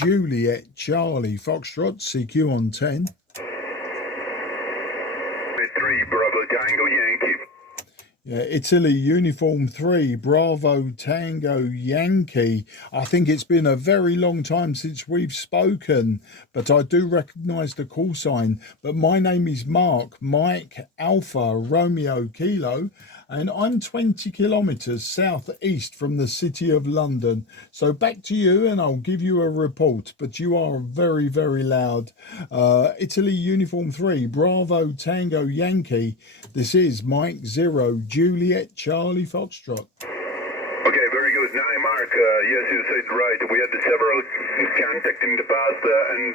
Juliet Charlie Foxtrot, CQ on 10. 3 Bravo Tango Yankee. Yeah, Italy Uniform 3 Bravo Tango Yankee. I think it's been a very long time since we've spoken, but I do recognise the call sign. But my name is Mark, Mike Alpha Romeo Kilo, and I'm 20 kilometres southeast from the city of London. So back to you and I'll give you a report, but you are very, very loud. Italy Uniform 3 Bravo Tango Yankee. This is Mike 0 Juliet Charlie Foxtrot. Okay, very good. Now, Mark, yes, you said right. We had several contacts in the past, and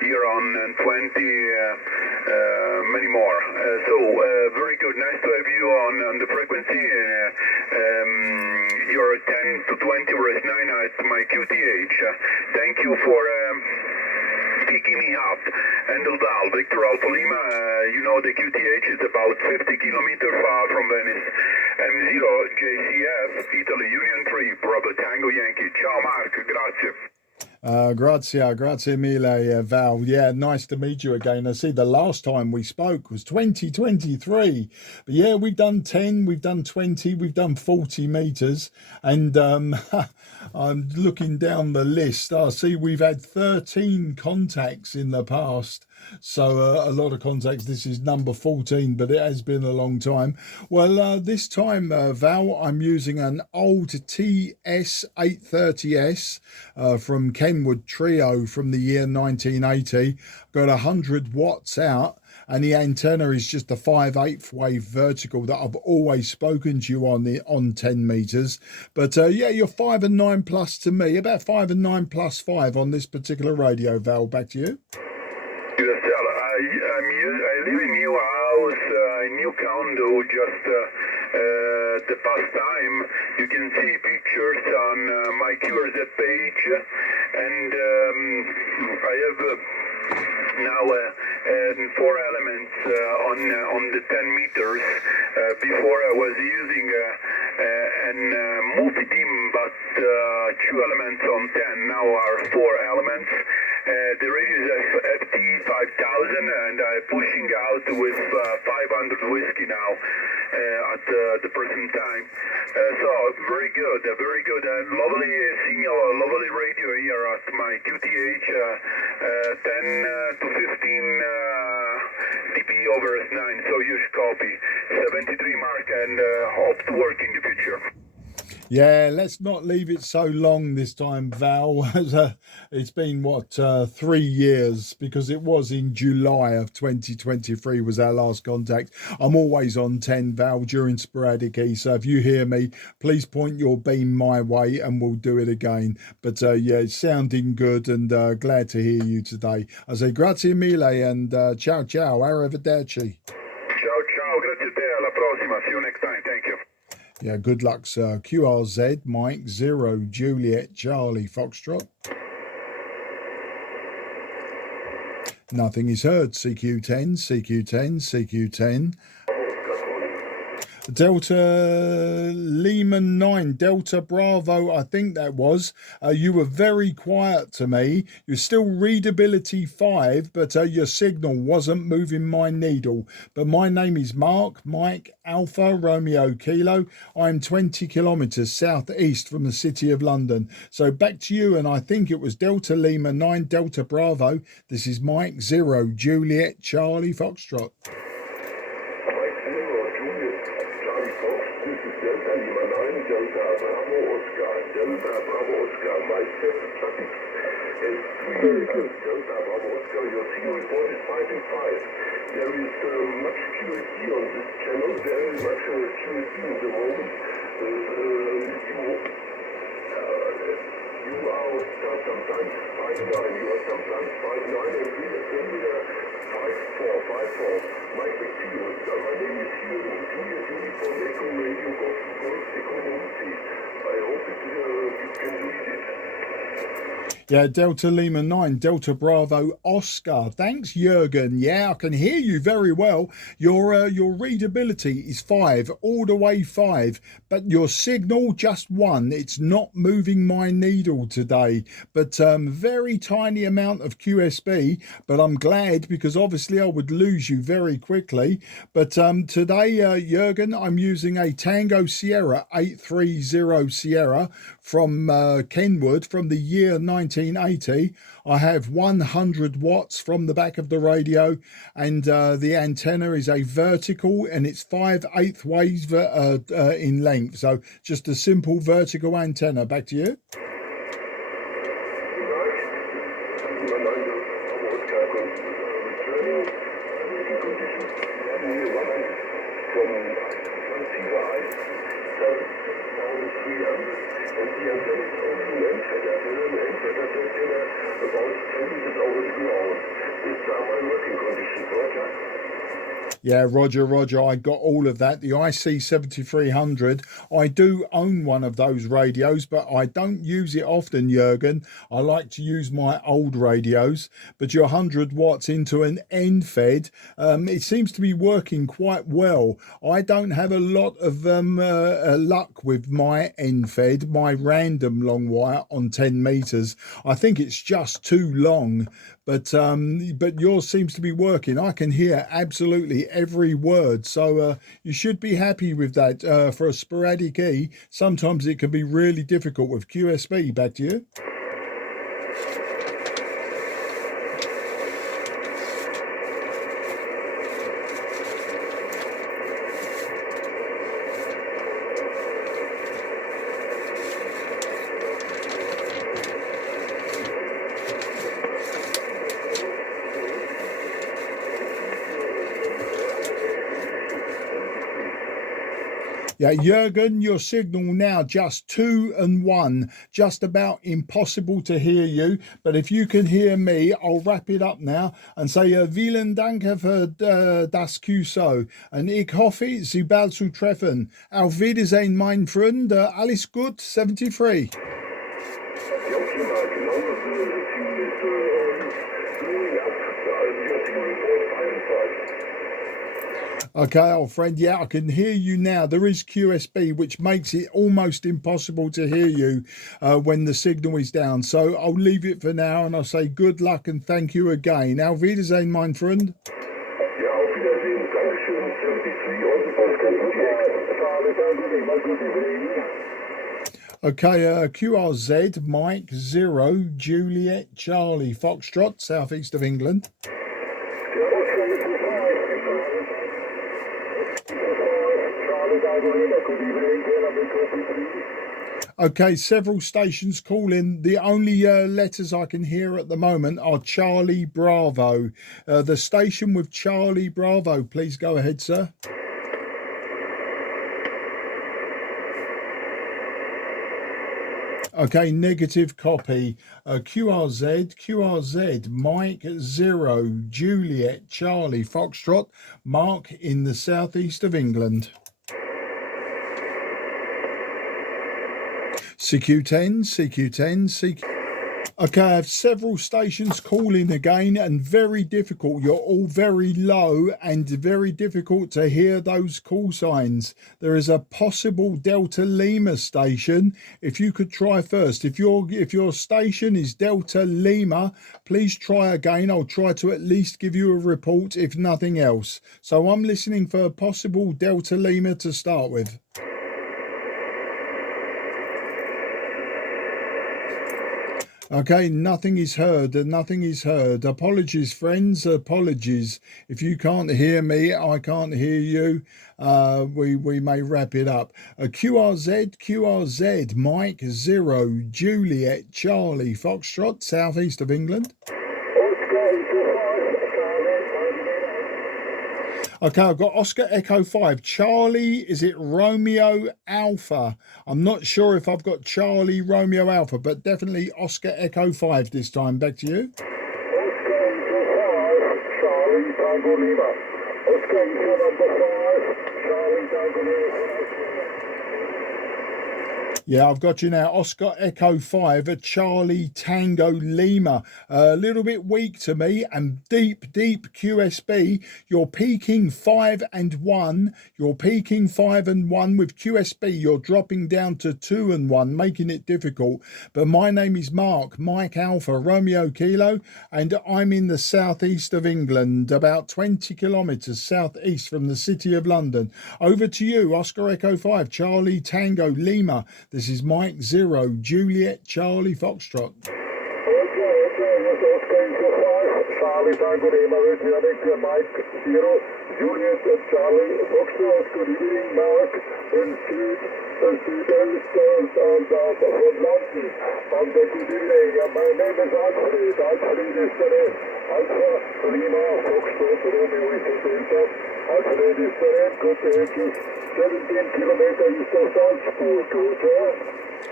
here on 20, many more. So, very good. Nice to have you on the frequency. You're 10 to 20 whereas 9 at my QTH. Thank you for picking me up. Endeldal, Victor Alpha Lima, you know the QTH is about 50 kilometers far from Venice. M0 JCF, Italy Union 3, Bravo Tango Yankee. Ciao Mark, grazie. Grazie mille, Val. Yeah, nice to meet you again. I see the last time we spoke was 2023. But yeah, we've done 10, we've done 20, we've done 40 meters. And I'm looking down the list. I see we've had 13 contacts in the past. So a lot of contacts. This is number 14, but it has been a long time. Well, this time, Val, I'm using an old TS-830S from Kenwood Trio from the year 1980. Got 100 watts out, and the antenna is just a 5/8 wave vertical that I've always spoken to you on 10 meters. But yeah, you're 5 and 9 plus to me, about 5 and 9 plus 5 on this particular radio, Val. Back to you. I live in new house, new condo, just the past time. You can see pictures on my QRZ page, and I have now 4 elements on the 10 meters. Before I was using a multi-beam, but 2 elements on 10. Now are 4 elements. The radio is FT5000, and I'm pushing out with 500 whiskey now at the present time. So very good, very good. Lovely signal, lovely radio here at my QTH, 10 to 15 dB over S9, so huge copy. 73 Mark, and hope to work in the future. Yeah, let's not leave it so long this time, Val. It's been, what, 3 years, because it was in July of 2023 was our last contact. I'm always on 10, Val, during sporadic E, so if you hear me, please point your beam my way and we'll do it again. But yeah, it's sounding good, and glad to hear you today. I say grazie mille, and ciao, ciao, arrivederci. Ciao, ciao, grazie a te, alla prossima, see you next time, thank you. Yeah, good luck, sir. QRZ, Mike 0 Juliet Charlie Foxtrot. Nothing is heard. CQ10, CQ10, CQ10. Delta Lehman 9, Delta Bravo, I think that was. You were very quiet to me. You're still readability 5, but your signal wasn't moving my needle. But my name is Mark, Mike Alpha Romeo Kilo. I'm 20 kilometres southeast from the city of London. So back to you, and I think it was Delta Lima 9, Delta Bravo. This is Mike 0 Juliet Charlie Foxtrot. Delta Bravo Oscar, your signal report is 5 and 5. There is much QSD on this channel, very much QSD in the moment. You are sometimes 5-9, you are sometimes 5-9, and we are 5-4, 5-4. Mike, back to you. My name is Jürgen, Juliet Uniform Echo Radio Golf Echo Nancy. I hope you can read it. Yeah, Delta Lima 9, Delta Bravo Oscar. Thanks, Jurgen. Yeah, I can hear you very well. Your readability is 5, all the way 5, but your signal just 1. It's not moving my needle today, but very tiny amount of QSB, but I'm glad because obviously I would lose you very quickly. But today, Jurgen, I'm using a Tango Sierra 830 Sierra from Kenwood from the year 1980. I have 100 watts from the back of the radio, and the antenna is a vertical and it's 5/8 waves in length. So just a simple vertical antenna. Back to you. Yeah, Roger, Roger. I got all of that. The IC7300. I do own one of those radios, but I don't use it often, Jurgen. I like to use my old radios. But your 100 watts into an end fed, it seems to be working quite well. I don't have a lot of luck with my end fed, my random long wire on 10 meters. I think it's just too long. But yours seems to be working. I can hear absolutely every word, so you should be happy with that. For a sporadic E, sometimes it can be really difficult with QSB. Back to you. Yeah, Jurgen, your signal now just 2 and 1, just about impossible to hear you. But if you can hear me, I'll wrap it up now and say vielen Dank für das QSO und ich hoffe, Sie bald zu treffen. Auf Wiedersehen, mein Freund. Alles gut, 73. Okay, old friend, yeah, I can hear you now. There is QSB, which makes it almost impossible to hear you when the signal is down. So I'll leave it for now and I'll say good luck and thank you again. Auf Wiedersehen, mein Freund. Ja, auf Wiedersehen. Dankeschön. 73 und Okay, QRZ, Mike 0, Juliet, Charlie, Foxtrot, southeast of England. Okay, several stations calling. The only letters I can hear at the moment are Charlie Bravo. The station with Charlie Bravo, please go ahead, sir. Okay, negative copy. QRZ, Mike 0, Juliet, Charlie, Foxtrot, Mark in the southeast of England. CQ10. Okay, I have several stations calling again and very difficult. You're all very low and very difficult to hear those call signs. There is a possible Delta Lima station. If you could try first. If your station is Delta Lima, please try again. I'll try to at least give you a report if nothing else. So I'm listening for a possible Delta Lima to start with. Okay, nothing is heard. Apologies, friends. Apologies. If you can't hear me, I can't hear you. We may wrap it up. QRZ, Mike 0, Juliet, Charlie, Foxtrot, southeast of England. Okay, I've got Oscar Echo 5. Charlie, is it Romeo Alpha? I'm not sure if I've got Charlie Romeo Alpha, but definitely Oscar Echo 5 this time. Back to you. Oscar Echo 5, Charlie Tango Lima. Oscar Echo number 5, Charlie Tango Lima. Yeah, I've got you now. Oscar Echo 5, a Charlie Tango Lima. A little bit weak to me, and deep QSB. You're peaking 5 and 1. You're peaking 5 and 1 with QSB. You're dropping down to 2 and 1, making it difficult. But my name is Mark, Mike Alpha, Romeo Kilo, and I'm in the southeast of England, about 20 kilometres southeast from the city of London. Over to you, Oscar Echo 5, Charlie Tango Lima. This is Mike 0, Juliet Charlie Foxtrot. Okay, this is Oscar Echo 5, Charlie Tango Lima returning to Mike 0, Juliet Charlie Foxtrot. Good evening, Mark, and students from London. And good evening, my name is Alfred. Alfred is Alpha Lima Foxtrot Romeo is Delta. Alfred is good to 17 kilometers east of Salzburg. Good.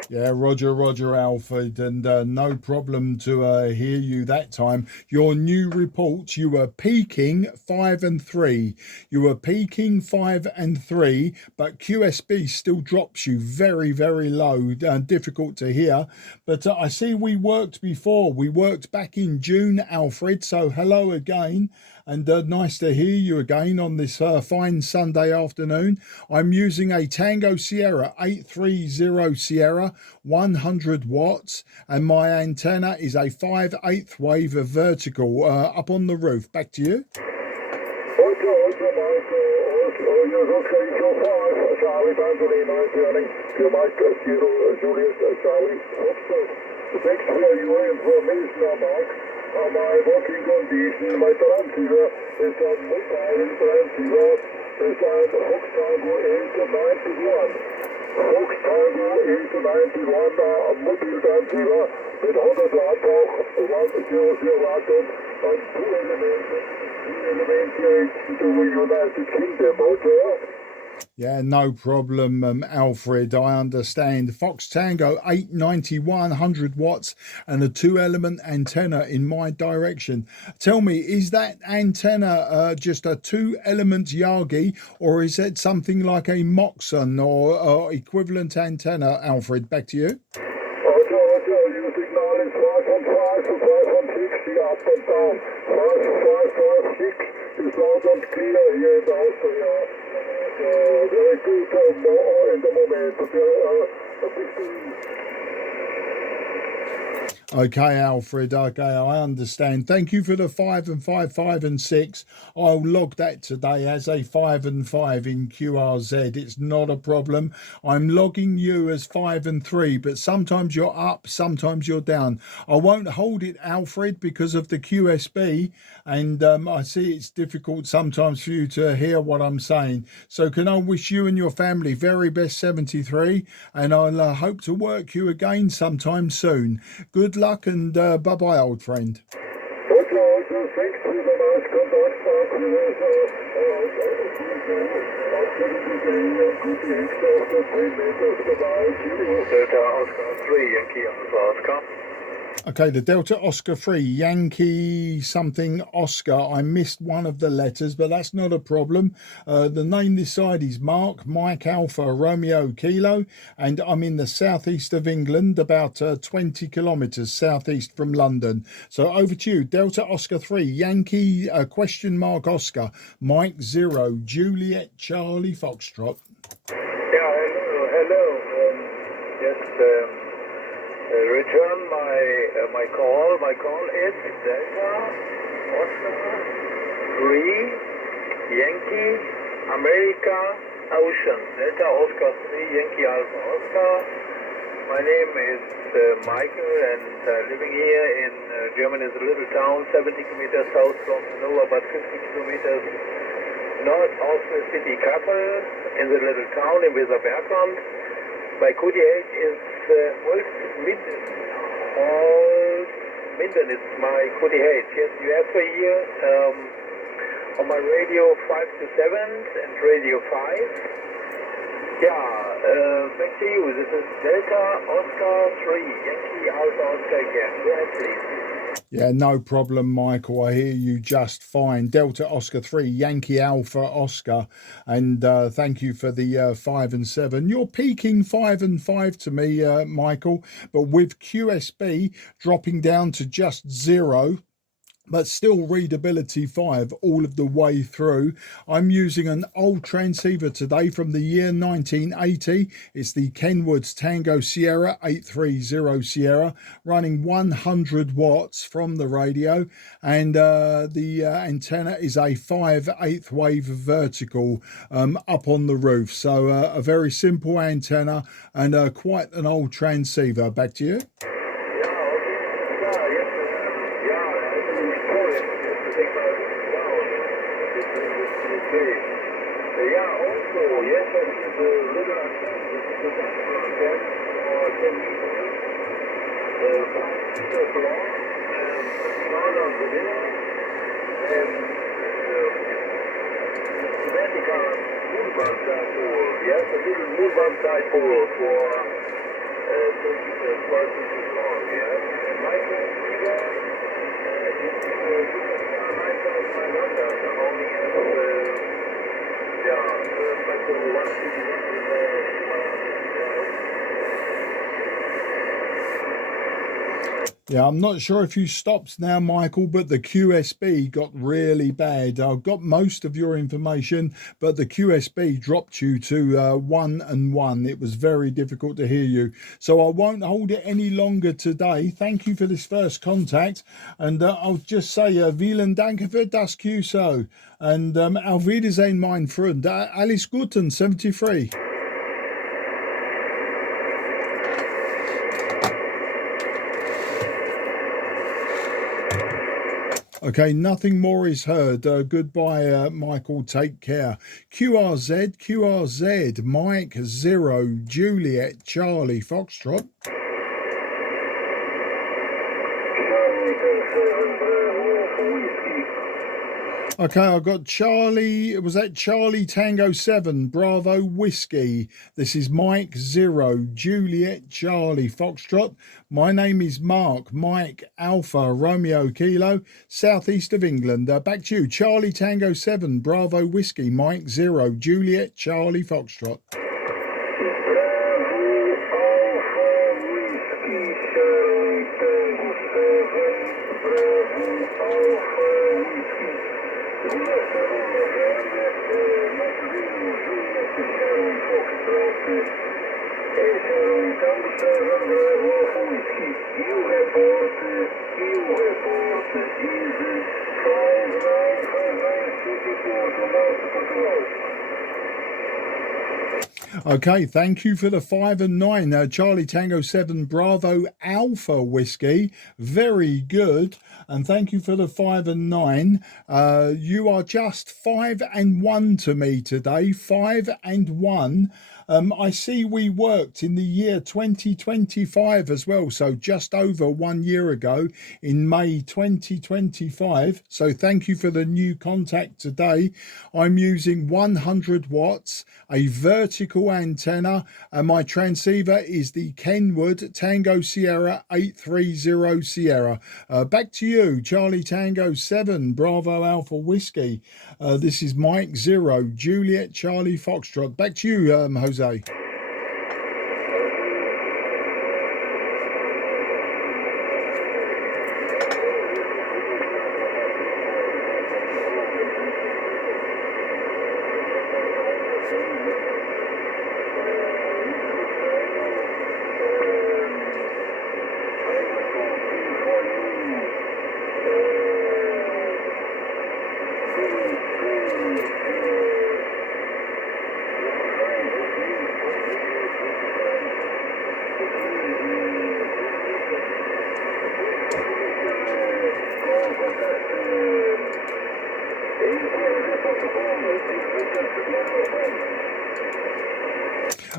Yeah, Roger, Alfred, and no problem to hear you that time. Your new report, you were peaking 5 and 3. You were peaking 5 and 3, but QSB still drops you very low. Difficult to hear, but I see we worked before. We worked back in June, Alfred, so hello again. And nice to hear you again on this fine Sunday afternoon. I'm using a Tango Sierra 830 Sierra, 100 watts, and my antenna is a 5/8 wave of vertical up on the roof. Back to you. Thanks for your information, Mark. My working condition, my transceiver is a mobile transceiver. It's a Fox Tango 891. Fox Tango 891, a mobile transceiver with 100 watt auch, 100 watt and two elements to the United Kingdom motor. Yeah, no problem, Alfred. I understand. Fox Tango 891, 100 watts, and a 2-element antenna in my direction. Tell me, is that antenna just a 2-element Yagi, or is it something like a Moxon or equivalent antenna, Alfred? Back to you. Roger, your signal is 5.5 to 5.6, up and down. 5.6 is loud and clear here in Austria. Very good in the moment. Okay, Alfred. Okay, I understand. Thank you for the 5 and 5, 5 and 6. I'll log that today as a 5 and 5 in QRZ. It's not a problem. I'm logging you as 5 and 3, but sometimes you're up, sometimes you're down. I won't hold it, Alfred, because of the QSB, and I see it's difficult sometimes for you to hear what I'm saying. So can I wish you and your family very best 73, and I'll hope to work you again sometime soon. Good luck and bye-bye, old friend. Okay, thanks for the nice contact. Delta Oscar 3, Yankee Alpha Oscar. Okay, the Delta Oscar 3, Yankee something Oscar. I missed one of the letters, but that's not a problem. The name this side is Mark, Mike Alpha, Romeo Kilo, and I'm in the southeast of England, about 20 kilometres southeast from London. So over to you, Delta Oscar 3, Yankee question mark Oscar, Mike 0, Juliet Charlie Foxtrot. Yeah, hello. Yes, return my call. My call is Delta Oscar 3 Yankee America Ocean. Delta Oscar 3 Yankee Alpha Oscar. My name is Michael, and living here in Germany is a little town 70 kilometers south from Hannover, about 50 kilometers north of the city Kassel, in the little town in Weserbergland. My QTH is Minden is my QTH. Yes, you have here on my radio 5 to 7 and radio 5. Yeah, back to you. This is Delta Oscar 3, Yankee Alpha Oscar again. Go ahead, please. Yeah, no problem, Michael. I hear you just fine. Delta Oscar 3, Yankee Alpha Oscar. And thank you for the 5 and 7. You're peaking 5 and 5 to me, Michael, but with QSB dropping down to just 0, but still readability 5 all of the way through. I'm using an old transceiver today from the year 1980. It's the Kenwood's Tango Sierra 830 Sierra, running 100 watts from the radio, and the antenna is a 5/8 wave vertical up on the roof. So a very simple antenna and quite an old transceiver. Back to you. Yeah, I'm not sure if you stopped now, Michael, but the QSB got really bad. I've got most of your information, but the QSB dropped you to 1 and 1. It was very difficult to hear you. So I won't hold it any longer today. Thank you for this first contact. And I'll just say, vielen Dank für das QSO. And auf Wiedersehen, mein Freund. Alles Guten, 73. Okay, nothing more is heard. Goodbye, Michael. Take care. QRZ, Mike 0, Juliet, Charlie, Foxtrot. Okay, I got Charlie. Was that Charlie Tango 7, Bravo Whiskey? This is Mike 0, Juliet, Charlie, Foxtrot. My name is Mark, Mike Alpha, Romeo Kilo, southeast of England. Back to you, Charlie Tango 7, Bravo Whiskey, Mike 0, Juliet, Charlie, Foxtrot. Okay, thank you for the 5 and 9. Charlie Tango 7 Bravo Alpha Whiskey. Very good. And thank you for the 5 and 9. You are just 5 and 1 to me today. 5 and 1. I see we worked in the year 2025 as well, so just over 1 year ago in May 2025. So thank you for the new contact today. I'm using 100 watts, a vertical antenna, and my transceiver is the Kenwood Tango Sierra 830 Sierra. Back to you, Charlie Tango 7, Bravo Alpha Whiskey. This is Mike 0, Juliet Charlie Foxtrot. Back to you, Jose.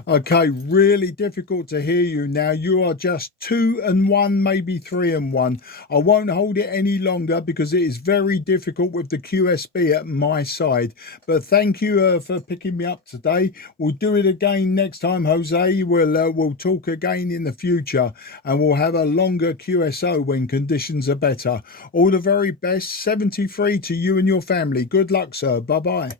Okay, really difficult to hear you now. You are just 2-1, maybe 3-1. I won't hold it any longer because it is very difficult with the QSB at my side. But thank you for picking me up today. We'll do it again next time, Jose. We'll talk again in the future, and we'll have a longer QSO when conditions are better. All the very best. 73 to you and your family. Good luck, sir. Bye bye.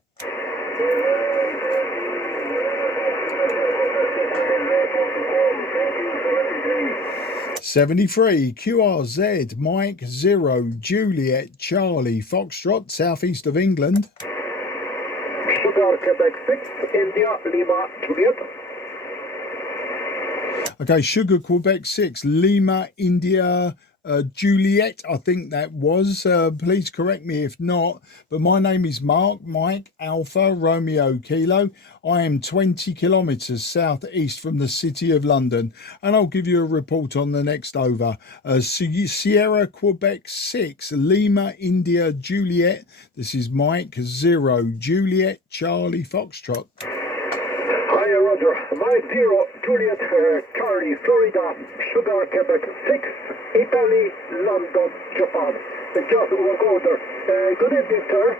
73 QRZ Mike 0 Juliet Charlie Foxtrot, southeast of England. Sugar Quebec 6, India, Lima, Juliet. Okay, Sugar Quebec 6, Lima, India, Juliet, I think that was. Please correct me if not. But my name is Mark, Mike, Alpha, Romeo, Kilo. I am 20 kilometres southeast from the City of London, and I'll give you a report on the next over. Sierra Quebec 6, Lima, India, Juliet. This is Mike 0, Juliet, Charlie, Foxtrot. Hi, Roger. Mike 0, Juliet, Charlie, Florida, Sugar Quebec 6, Italy, London, Japan. Just walk over. Good evening, sir.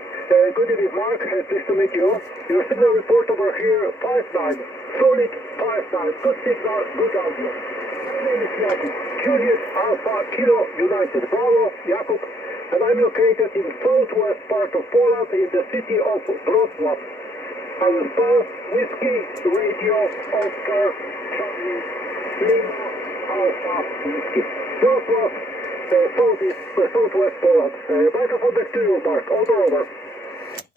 Good evening, Mark. Pleased to meet you. Your signal report over here, 5-9. Solid 5-9. Good signal, good audio. My name is Jakub. Juliet, Alpha, Kilo, United, Bravo, Jakub. And I'm located in southwest part of Poland in the city of Wrocław. I will spell Whiskey, Radio, Oscar, Charlie, Lima, Alpha, Whiskey. Wrocław, southwest Poland. Microphone back to you, Mark. Over.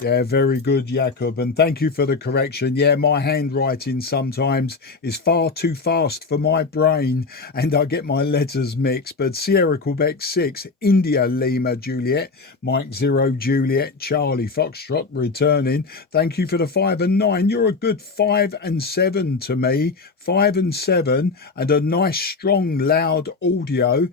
Yeah, very good, Jakub, and thank you for the correction. Yeah, my handwriting sometimes is far too fast for my brain and I get my letters mixed. But Sierra Quebec 6, India Lima Juliet, Mike 0 Juliet, Charlie Foxtrot returning. Thank you for the 5 and 9. You're a good 5 and 7 to me. 5 and 7 and a nice strong loud audio.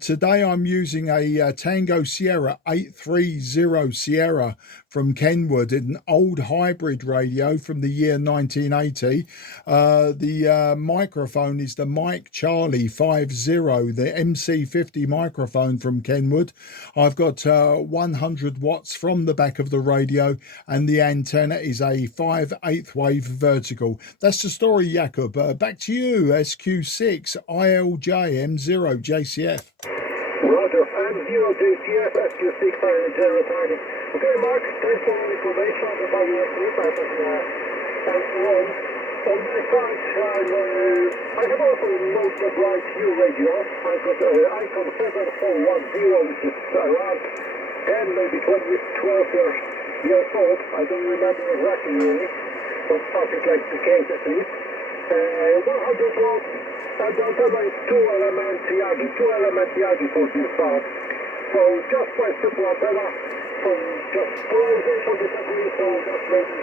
Today I'm using a Tango Sierra 830 Sierra from Kenwood, an old hybrid radio from the year 1980. The microphone is the Mike Charlie 50, the MC50 microphone from Kenwood. I've got 100 watts from the back of the radio, and the antenna is a 5/8 wave vertical. That's the story, Jakub. Back to you, SQ6 ILJ M0 JCF. Roger, M0 JCF, SQ6 ILJ returning. Okay, Mark, thanks for all information about your trip and so on. On my side, I have also most of right new radio. I've got Icon 7410, which is around 10, maybe 12 years old. I don't remember exactly really, but something like the case at least. 100 watts, and the antenna is 2-element Yagi for this sound. So just quite simple antenna. So just polarization disagree, so that's maybe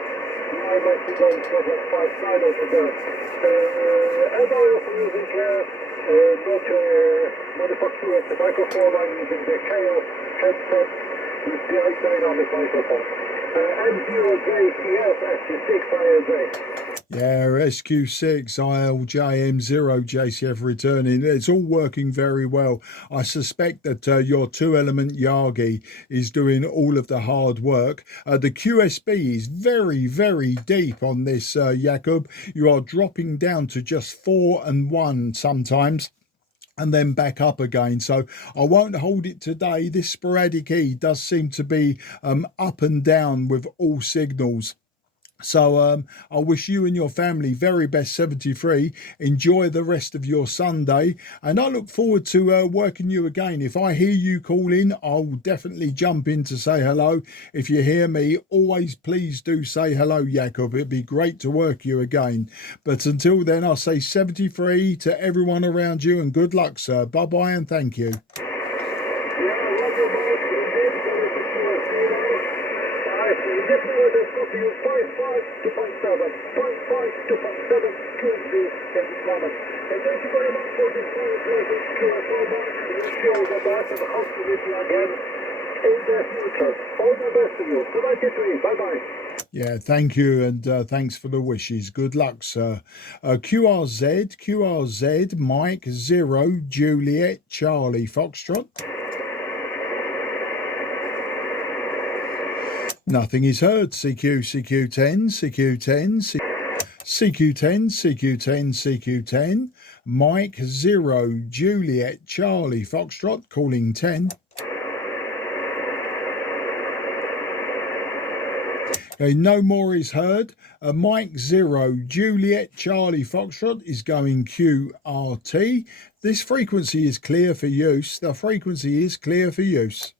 my message on problem 5-9 over there. And I'm also using not manufactured microphone, I'm using the Chaos headset with the dynamic microphone. M0JCS SQ6 ILJ. Yeah, SQ6 ILJ M0 JCF returning. It's all working very well. I suspect that your 2-element Yagi is doing all of the hard work. The QSB is very, very deep on this, Jakub. You are dropping down to just 4 and 1 sometimes, and then back up again. So I won't hold it today. This sporadic E does seem to be up and down with all signals. So I wish you and your family very best 73. Enjoy the rest of your Sunday, and I look forward to working you again. If I hear you call in, I'll definitely jump in to say hello. If you hear me, always please do say hello, Jakub. It'd be great to work you again. But until then, I'll say 73 to everyone around you, and good luck, sir. Bye-bye and thank you. Thank you very much for this very pleasant QSO, Mark. Wish you all the best and hope to meet you again neutral. All the best to you. Good luck to you. Bye-bye. Yeah, thank you, and thanks for the wishes. Good luck, sir. QRZ, Mike 0, Juliet, Charlie, Foxtrot. Nothing is heard. CQ10, CQ10, Mike 0, Juliet, Charlie, Foxtrot, calling 10. Okay, no more is heard. Mike 0, Juliet, Charlie, Foxtrot is going QRT. This frequency is clear for use. The frequency is clear for use.